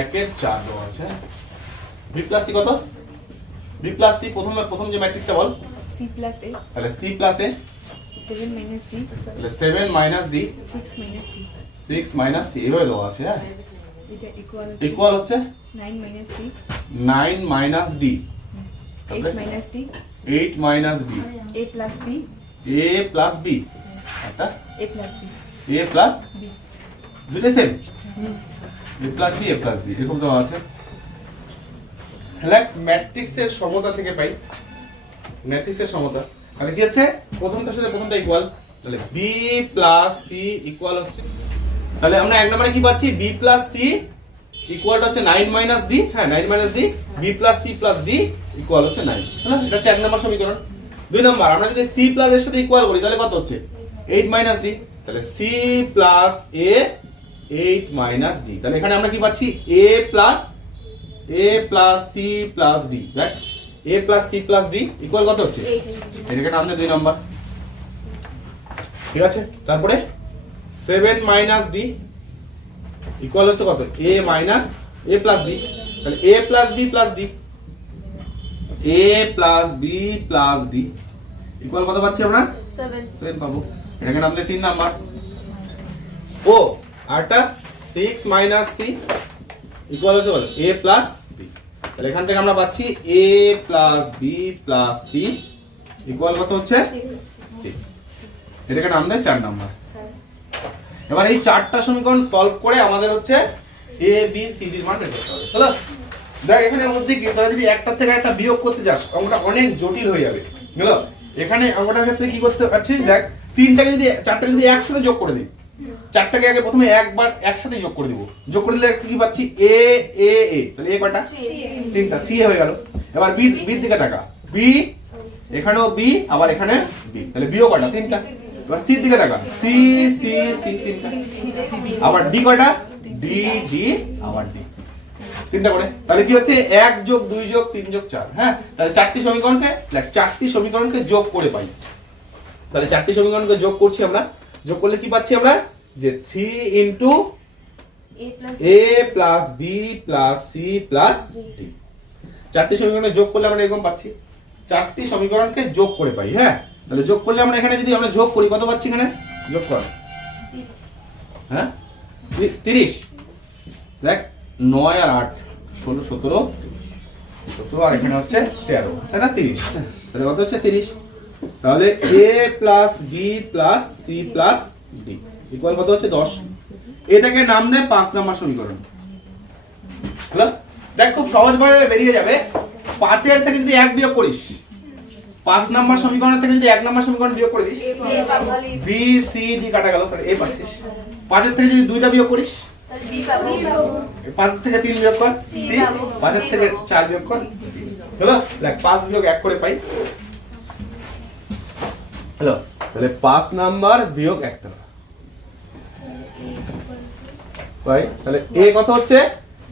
একের 4 দেওয়া আছে। বি প্লাস সি কত? বি প্লাস সি প্রথম যে ম্যাট্রিক্সটা বল। সি প্লাস এ, তাহলে C plus A 7 minus D, তাহলে 7 minus D 6 minus C, 6 minus C এভাবে দেওয়া আছে। হ্যাঁ, এটা ইকুয়াল হচ্ছে 9 minus D, 9 minus D 8 minus D, 8 minus D A plus B, A plus B, এটা A plus B, A plus B. দুটোই same, A plus B A plus B এরকম দেওয়া আছে। তাহলে ম্যাট্রিক্সের সমতা থেকে পাই, ম্যাট্রিক্সের সমতা তাহলে কি হচ্ছে প্রথমটার সাথে প্রথমটা ইকুয়াল, তাহলে বি প্লাস সি ইকুয়াল হচ্ছে, তাহলে আমরা এক নম্বরে কি পাচ্ছি বি প্লাস সি ইকুয়ালটা হচ্ছে 9 মাইনাস ডি। হ্যাঁ, 9 minus D, B plus C plus D equal হচ্ছে 9। হ্যাঁ, এটা হচ্ছে এক নম্বর সমীকরণ। দুই নম্বর আমরা যদি সি প্লাস এর সাথে ইকুয়াল করি তাহলে কত হচ্ছে 8 মাইনাস ডি, তাহলে C plus A 8 minus D. তাহলে এখানে আমরা কি পাচ্ছি A plus C plus D, right? A plus C plus D equal কত হচ্ছে 8। এটাকে নাম দে 2 নম্বর, ঠিক আছে? তারপরে 7 মাইনাস ডি ইকুয়াল হচ্ছে কত A minus A plus B, তাহলে A plus B plus D, A plus B plus D equal কত পাচ্ছি আমরা 7 পাবো। এটাকে নাম দে 3 নাম্বার। ও আরটা 6 মাইনাস সি ইকুয়াল হচ্ছে কত এ প্লাস বি, তাহলে এখান থেকে আমরা পাচ্ছি A plus B plus C equal কত হচ্ছে 6। এটাকে নাম দেয় 4 নাম্বার। এবার এই 4টা সমীকরণ সলভ করে আমাদের হচ্ছে এ বি সি ডির মান বের করতে হবে। হলো? দেখ এখানে মধ্যে কি তোরা যদি একটার থেকে একটা বিয়োগ করতে যাস অঙ্কটা অনেক জটিল হয়ে যাবে। বুঝলো? এখানে অঙ্কটার ক্ষেত্রে কি করতে পারছিস, দেখ 4টাকে যদি একসাথে যোগ করে দিই, 4টাকে আগে প্রথমে একবার একসাথে যোগ করে দিব, যোগ করে দিলে কি পাচ্ছি এ এ এ, তাহলে এ কয়টা 3টা, 3 হয়ে গেল। এবার বি বির দিকে তাকা, বি এখানেও বি আবার এখানে বি, তাহলে বিও কয়টা 3টা। এবার সির দিকে তাকা, সি সি সি 3টা, আবার ডি কয়টা ডি ডি আবার ডি 3টা করে, তাহলে কি হচ্ছে 1 যোগ 2 যোগ 3 যোগ 4। হ্যাঁ, তাহলে 4টি সমীকরণকে যোগ করে পাই। তাহলে 4টি সমীকরণকে যোগ করছি আমরা, যোগ করলে কি পাচ্ছি আমরা যে 3 into A plus B plus C plus D. 4টি সমীকরণে যোগ করলে আমরা এরকম পাচ্ছি, 4টি সমীকরণকে যোগ করে পাই। হ্যাঁ, তাহলে যোগ করলে আমরা এখানে যদি আমরা যোগ করি কত পাচ্ছি, এখানে যোগ কর, হ্যাঁ 30, দেখ 9 আর 8 16 17 আর এখানে হচ্ছে 13, তাই না 30, তাহলে কত হচ্ছে 30। তাহলে A plus B plus C plus D equal কত হচ্ছে 10। এটাকে নাম দেয় 5 নম্বর সমীকরণ। হলো? দেখ খুব সহজভাবে বেরিয়ে যাবে। 5 থেকে যদি 1 বিয়োগ করিস, 5 নম্বর সমীকরণ থেকে যদি 1 নম্বর সমীকরণ বিয়োগ করে দিস, বি সি ডি কাটা গেল, তাহলে এ পাচ্ছিস। 5 থেকে যদি 2টা বিয়োগ করিস, 5 থেকে 3 বিয়োগ কর সি, 5 থেকে 4 বিয়োগ কর। হলো? দেখ 5 বিয়োগ 1 করে পাই। হ্যালো, তাহলে 5 নাম্বার বিয়োগ 1 টাকা ভাই, তাহলে এ কত হচ্ছে,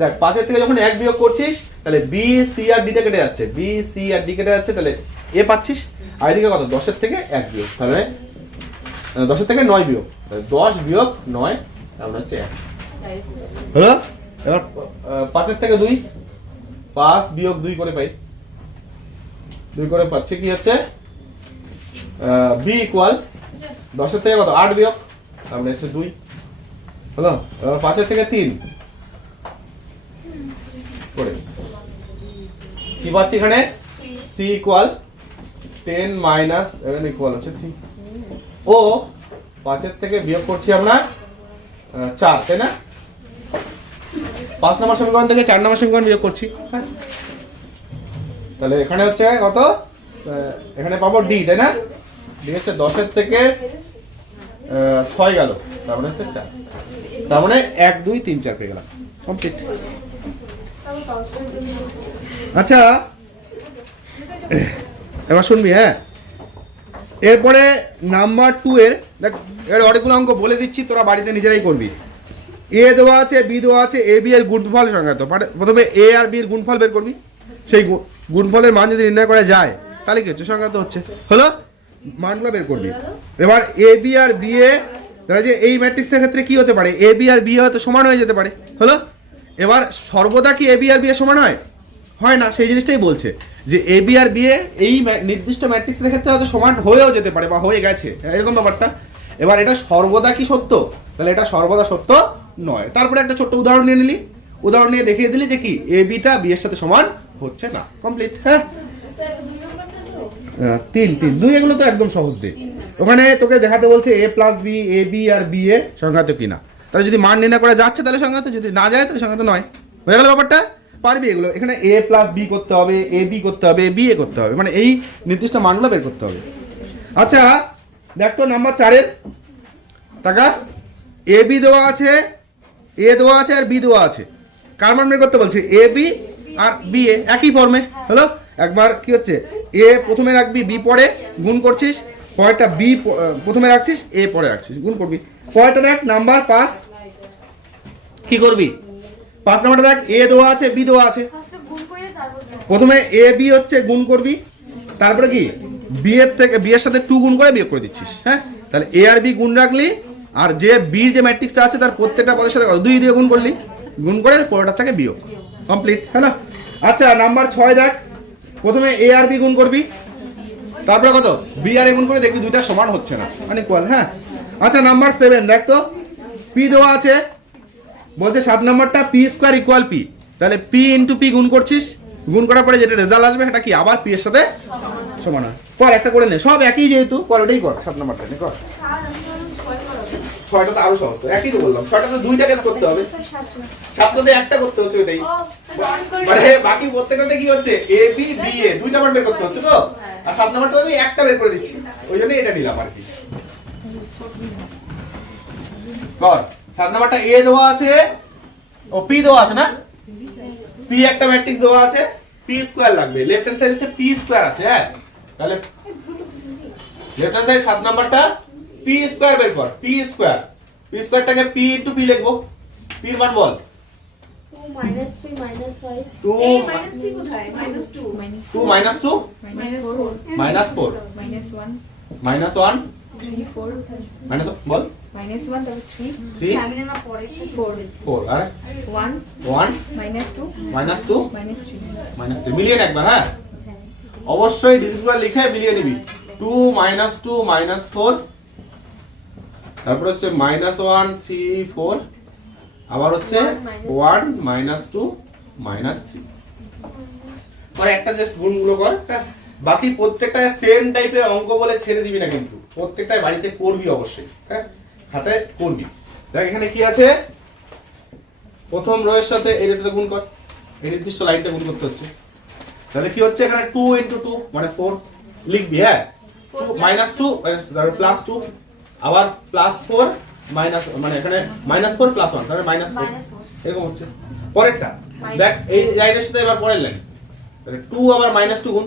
দেখ 5 থেকে যখন 1 বিয়োগ করছিস তাহলে বি সি আর ডি টা কেটে যাচ্ছে, বি সি আর ডি কেটে যাচ্ছে, তাহলে এ পাচ্ছিস। আর এদিকে কত 10 থেকে 1 বিয়োগ, তাহলে 10 থেকে 9 বিয়োগ, তাহলে 10 বিয়োগ 9 তাহলে হচ্ছে 1। হলো? এবার 5 থেকে 2, 5 বিয়োগ 2 করে পাই, 2 করে পাচ্ছি কি হচ্ছে বি ইকুয়াল 10 থেকে কত 8 বিয়োগ, তাহলে হচ্ছে 2। হলো? এবার 5 থেকে 3 করে কি পাচ্ছি এখানে সি ইকুয়াল 10 মাইনাস 11 ইকুয়াল হচ্ছে 3। ও 5 থেকে বিয়োগ করছি আমরা 4, তাই না? 5 নম্বর সমীকরণ থেকে 4 নম্বর সমীকরণ বিয়োগ করছি। হ্যাঁ, তাহলে এখানে হচ্ছে কত, এখানে পাবো ডি, তাই না? ডি হচ্ছে 10 থেকে 6 গেল, তার মানে হচ্ছে 4, তার মানে 1 2 3 4 পেয়ে গেলাম, কমপ্লিট। আচ্ছা এবার শুনবি, হ্যাঁ এরপরে নাম্বার 2 এর দেখ, এর অনেকগুলো অঙ্ক বলে দিচ্ছি, তোরা বাড়িতে নিজেরাই করবি। এ দেওয়া আছে, বি দেওয়া আছে, এ বি এর গুণফল সংজ্ঞাত, প্রথমে এ আর বি এর গুণফল বের করবি, সেই গুণফলের মান যদি নির্ণয় করা যায় তাহলে কি হচ্ছে সংজ্ঞাত হচ্ছে। হলো? মানগুলো বের করবি। এবার A B R B A, ধরা যে এই ম্যাট্রিক্সের ক্ষেত্রে কি হতে পারে, এ বি আর বি হয়তো সমান হয়ে যেতে পারে। হলো? এবার সর্বদা কি এ বি আর বি এর সমান হয় না, সেই জিনিসটাই বলছে যে A B R B A এই নির্দিষ্ট ম্যাট্রিক্সের ক্ষেত্রে হয়তো সমান হয়েও যেতে পারে বা হয়ে গেছে, এরকম ব্যাপারটা। এবার এটা সর্বদা কি সত্য, তাহলে এটা সর্বদা সত্য নয়। তারপরে একটা ছোট্ট উদাহরণ নিয়ে নিলি, উদাহরণ নিয়ে দেখিয়ে দিলি যে কি এ বিটা বি এর সাথে সমান হচ্ছে না, কমপ্লিট। হ্যাঁ, তিন দুই, এগুলো তো একদম সহজ দে। ওখানে তোকে দেখাতে বলছে এ plus B, A B R B A সংঘাত কিনা, তাহলে যদি মান নির্ণয় করা যাচ্ছে তাহলে সংঘাত, যদি না যায় তাহলে সংঘাত নয়। হয়ে গেল ব্যাপারটা, পারবি এগুলো। এখানে এ প্লাস বি করতে হবে, এ বি করতে হবে, বি এ করতে হবে, মানে এই নির্দিষ্ট মানগুলো বের করতে হবে। আচ্ছা দেখ তো নাম্বার 4-এর টাকা, এ বি দেওয়া আছে, এ দেওয়া আছে আর বি দেওয়া আছে, কার মান বের করতে বলছে? A B R B A, একই ফর্মে হলো। একবার কি হচ্ছে, এ প্রথমে রাখবি, বি পরে, গুণ করছিস, পরেরটা বি প্রথমে রাখছিস, এ পরে রাখছিস, গুণ করবি। পরেরটা দেখ নাম্বার 5, কি করবি? 5 নাম্বারটা দেখ, এ দেওয়া আছে, বি দেওয়া আছে, প্রথমে এ বি হচ্ছে গুণ করবি, তারপরে কি বি এর থেকে বি এর সাথে 2 গুণ করে বিয়োগ করে দিচ্ছিস। হ্যাঁ, তাহলে এ আর বি গুণ রাখলি, আর যে বি যে ম্যাট্রিক্সটা আছে তার প্রত্যেকটা পদের সাথে 2 দিয়ে গুণ করলি, গুণ করে পুরোটার থেকে বিয়োগ, কমপ্লিট। হ্যাঁ। আচ্ছা নাম্বার 6 দেখ, প্রথমে এ আর বি গুণ করবি, তারপরে কত বি আর এ গুণ করে দেখবি দুইটা সমান হচ্ছে না, মানে ইকুয়াল। হ্যাঁ। আচ্ছা নাম্বার 7 দেখ তো, পি দেওয়া আছে, বলছে 7 নাম্বারটা পি স্কোয়ার ইকুয়াল পি, তাহলে পি ইন্টু পি গুণ করছিস, গুণ করার পরে যেটা রেজাল্ট আসবে সেটা কি আবার পি এর সাথে সমান হয়। কর একটা করে নে, সব একই যেহেতু, কর ওটাই কর, 7 নাম্বারটা নে কর। 6টা তো আরো সহজ, একই তো বললাম, 6টা তো দুইটা কেস করতে হবে, 7টাতে একটা করতে হচ্ছে, ওটাই মানে বাকি প্রত্যেকটাতে কি হচ্ছে এ বি বি এ দুইটা মান বের করতে হচ্ছে তো, আর 7 নাম্বারটা আমি একটা বের করে দিচ্ছি, ওই জন্য এটা নিলাম আর কি। কর 7 নাম্বারটা এ দেওয়া আছে, ও পি দেওয়া আছে না, পি একটা ম্যাট্রিক্স দেওয়া আছে, পি স্কয়ার লাগবে, লেফট হ্যান্ড সাইড হচ্ছে পি স্কয়ার আছে। হ্যাঁ, তাহলে লেফট হ্যান্ড সাইড 7 নাম্বারটা পি স্কয়ার বের কর, পি স্কয়ার, পি স্কয়ারটাকে পি ইনটু পি লিখবো, পি এর মান বল। 2 minus 3 minus 5 2 minus 3 কোথায়? minus 2 2 minus 2 minus 4 minus 4 minus 1 minus 1 3 4 minus বল minus 1 তারপর 3 3 আমি না পরে 4 4 আর 1 1 minus 2 minus 2 minus 3 minus 3 মিলিয়ে একবার। হ্যাঁ, অবশ্যই ডিজিটাল লিখে মিলিয়ে নিবি। 2 minus 2 minus 4, তারপর হচ্ছে minus 1 3 4, আবার হচ্ছে 1 minus 2 minus 3। পরে একটা জাস্ট গুণগুলো কর। হ্যাঁ, বাকি প্রত্যেকটা সেম টাইপের অঙ্ক বলে ছেড়ে দিবি না, কিন্তু প্রত্যেকটাই বাড়িতে করবি অবশ্যই। হ্যাঁ, খাতায় করবি। দেখ এখানে কি আছে, প্রথম রোয়ের সাথে এই রেটটা গুণ কর, এই নির্দিষ্ট লাইনটা গুণ করতে হচ্ছে, তাহলে কি হচ্ছে এখানে 2 into 2 মানে 4 লিখবি। হ্যাঁ, 2 minus 2 তারপর প্লাস 2, আবার প্লাস 4 মাইনাস, মানে এখানে -4 + 1 তাহলে -4 এরকম হচ্ছে। পরেরটা দেখ, এই লাইনের সাথে এবার পরের লাইন, তাহলে 2 আবার -2 গুণ,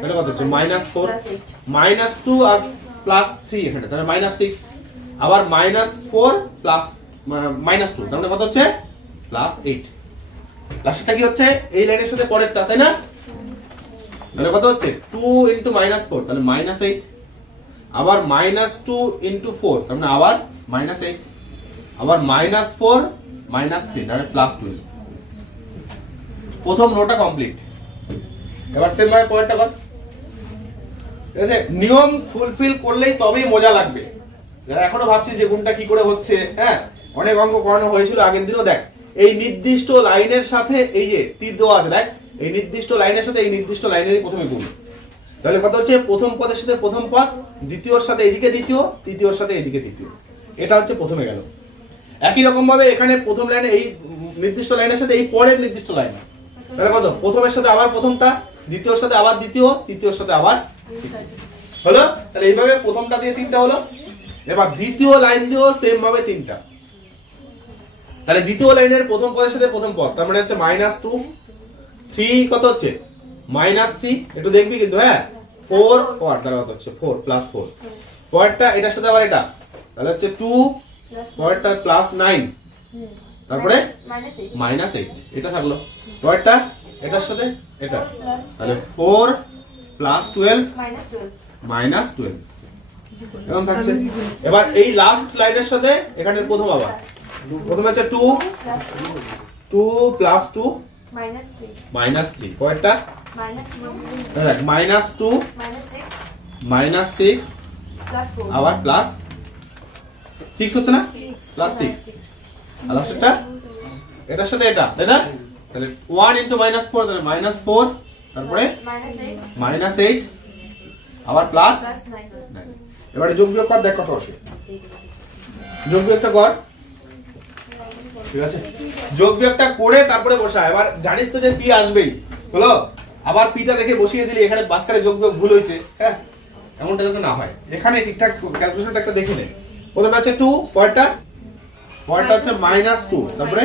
তাহলে কত হচ্ছে -4 -2 আর +3 এখানে, তাহলে -6, আবার -4 প্লাস -2 তার মানে কত হচ্ছে +8। লাস্টটা কি হচ্ছে এই লাইনের সাথে পরেরটা, তাই না? তাহলে কত হচ্ছে 2 into -4 তাহলে -8, আবার -2 into 4 তার মানে আবার -8, আবার -4 -3 তাহলে +12। প্রথম রোটা কমপ্লিট। এবার সেম ভাবে পরেরটা কর। ঠিক আছে, নিয়ম ফুলফিল করলেই তবেই মজা লাগবে। যারা এখনো ভাবছিস যে গুণটা কি করে হচ্ছে, হ্যাঁ অনেক অঙ্ক করানো হয়েছিল আগের দিনও, দেখ এই নির্দিষ্ট লাইনের সাথে এই যে তীর দেওয়া আছে, দেখ এই নির্দিষ্ট লাইনের সাথে এই নির্দিষ্ট লাইনের প্রথমে গুণ, তাহলে কত হচ্ছে প্রথম পদের সাথে প্রথম পদ, দ্বিতীয়র সাথে এদিকে দ্বিতীয়, তৃতীয়র সাথে এদিকে তৃতীয়, এটা হচ্ছে প্রথমে গেল। একই রকম ভাবে এখানে প্রথম লাইনে এই নির্দিষ্ট লাইনের সাথে এই পরের নির্দিষ্ট লাইন, তাহলে কত প্রথমের সাথে আবার প্রথমটা, দ্বিতীয়র সাথে আবার দ্বিতীয়, তৃতীয়র সাথে আবার হলো। তাহলে এইভাবে প্রথমটা দিয়ে 3টা হলো, এবার দ্বিতীয় লাইন দিয়েও সেম ভাবে 3টা, তাহলে দ্বিতীয় লাইনের প্রথম পদের সাথে প্রথম পদ, তার মানে হচ্ছে -2 3 কত হচ্ছে -3, একটু দেখবি কিন্তু। হ্যাঁ 4 পর তাহলে কত হচ্ছে 4 +4, পরেরটা এটার সাথে আবার এটা, তাহলে হচ্ছে 2, পরেরটা +9, তারপরে -8 এটা থাকলো, পরেরটা এটার সাথে এটা, তাহলে 4 +12 -12 এরকম থাকছে। এবার এই লাস্ট লাইনের সাথে এখানে প্রথম, আবার প্রথমে হচ্ছে 2 2 প্লাস 2 minus 3 মাইনাস 3 পরেরটা minus 2 দেখ মাইনাস 2 minus 6 মাইনাস 6 plus 4 আবার প্লাস 6 হচ্ছে না 6 প্লাস 6 আর লাস্টটা এটার সাথে এটা তাই না তাহলে 1 ইনটু মাইনাস 4 তাহলে মাইনাস 4 তারপরে minus 8 মাইনাস 8 আবার প্লাস plus 9 এবারে যোগ বিয়োগ কর দেখ কত আসে যোগ বিয়োগটা কর ঠিক আছে যোগ বিয়োগটা করে তারপরে বসা এবার জানিস তো যে পি আসবেই হলো আবার পিটা দেখে বসিয়ে দিলি এখানে মাঝখানে যোগ বিয়োগ ভুল হয়েছে হ্যাঁ এমনটা যাতে না হয় এখানে ঠিকঠাক ক্যালকুলেশনটা একটা দেখে নে প্রথমটা হচ্ছে 2 পরেরটা হচ্ছে মাইনাস 2 তারপরে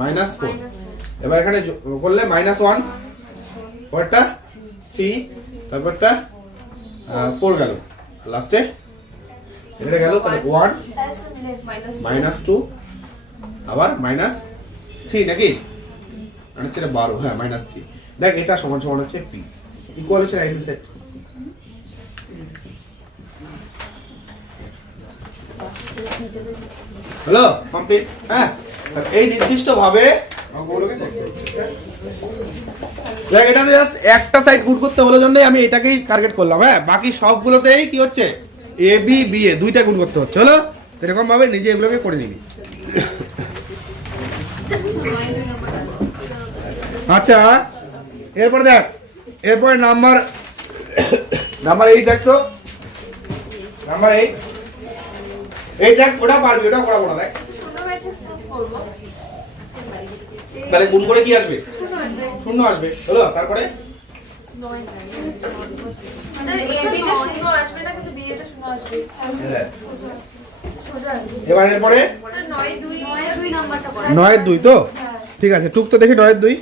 মাইনাস 4 এবার এখানে করলে মাইনাস 1 পরেরটা 3 তারপরটা 4 গেল লাস্টে এটা গেল তাহলে 1 মাইনাস 2 আবার মাইনাস 3 নাকি হচ্ছে 12 হ্যাঁ মাইনাস 3 দেখ এটা সমান সমান হচ্ছে পি ইকুয়াল হচ্ছে রাইট সেট হ্যালো কমপ্লিট হ্যাঁ এই নির্দিষ্ট ভাবে দেখ এটাতে জাস্ট একটা সাইড গুড করতে হলো জন্যই আমি এটাকেই টার্গেট করলাম হ্যাঁ বাকি সবগুলোতেই কি হচ্ছে এ বি বি এ দুইটা গুণ করতে হচ্ছে হলো এরকম ভাবে নিজে এগুলোকে করে নিবি আচ্ছা এরপর দেখ এরপরে নাম্বার 8 দেখ তো নাম্বার 8 এই দেখ ওটা পারবি ওটা করা বড় দেখ শূন্য ম্যাট্রিক্স প্রুফ করব তাহলে গুণ করে কি আসবে শূন্য আসবে শূন্য আসবে হলো তারপরে 9 স্যার এ বি টা শূন্য আসবে না কিন্তু বি এটা শূন্য আসবে সোজা আসবে এবার এরপরে স্যার 9 2 নাম্বারটা করা 9 2 তো ঠিক আছে টুক তো দেখি 9 2